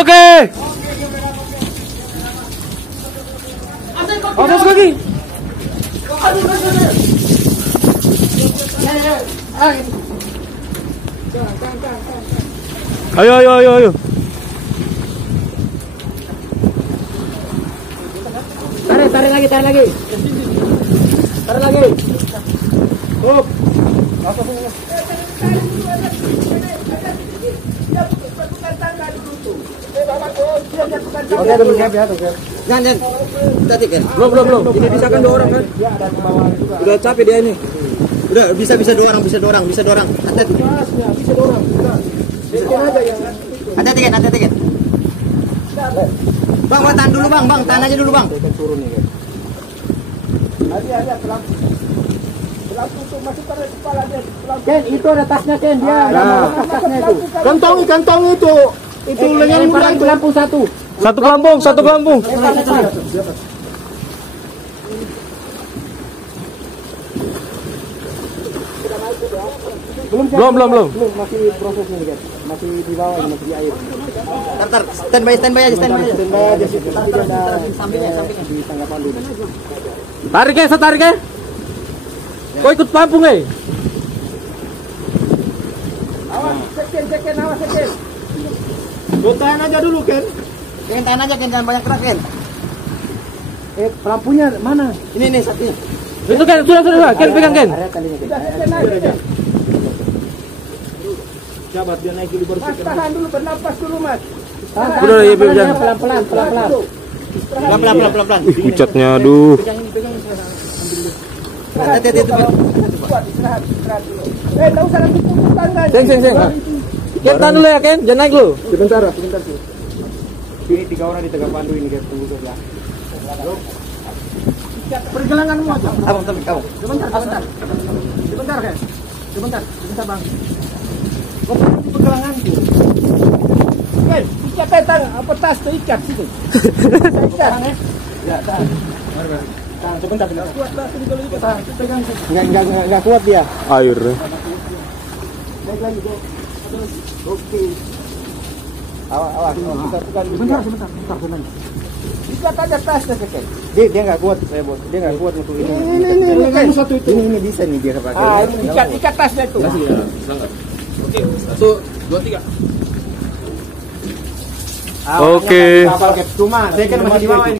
Oke. Atas lagi. Ayo, ayo, ayo, ayo. Tarik lagi. Tarik lagi. Up. Oke, dulu siap ya, tuh. Jangan. Tadi kan. Belum. Ini bisa kan 2 orang kan? Udah capek dia ini. Udah bisa dua orang. Hati-hati. Bisa 2 orang. Hati-hati kan. Bang, tahan dulu bang, tahan aja dulu bang. Turun nih kan. Ada pelan tutup masuk ke kepala dia. Ken, itu ada tasnya Ken, dia ada tasnya itu. Kantong itu. Itu lengan murah itu. Pelampung satu. Satu pelampung. Belum. Masih proses ini guys. Masih di bawah, masih di air. Tar, standby aja. Standby aja situ. Sampingnya. Di tanggapan dulu. Tarik ya. Kau ikut pelampung Awas, Ken, awas Ken. Lu tahan aja dulu Ken. Ken, tahan aja Ken, jangan banyak gerak Ken. Pelampungnya mana? Ini satunya. Itu Ken, sudah. Ken pegang Ken. Sahabat dia naik dulu baru. Mas, tahan dulu, bernapas dulu Mas. Udah ya pelan. Pelan-pelan. Pelan. Pucatnya aduh. Hati-hati itu. Kuat, istirahat dulu. Tahu sana putus tangga. Seng. Ken tahan dulu ya Ken, jangan naik lu. Sebentar sih. Ini 3 orang di tengah pandu ini guys, tunggu sebelah. Pergelanganmu aja. Abang, kamu. Sebentar Ken. Sebentar Bang. Kau di pergelanganku. Ken, ikat apa tas tu ikat situ. Ikat. Ya, tahan. Tahan, sebentar. Kuat lah sini kalau ikat. Pegang. Enggak kuat dia. Air. Baik lagi, Bro. Oke. Awas. Sebentar. Ikat aja tasnya Ken. Dia enggak kuat saya bos. Dia enggak kuat untuk ini. Ini satu itu. Ini bisa nih dia pakai. Ikat tasnya itu. Oke, 1, 2, 3. Oke. Cuma saya kan masih di bawah ini.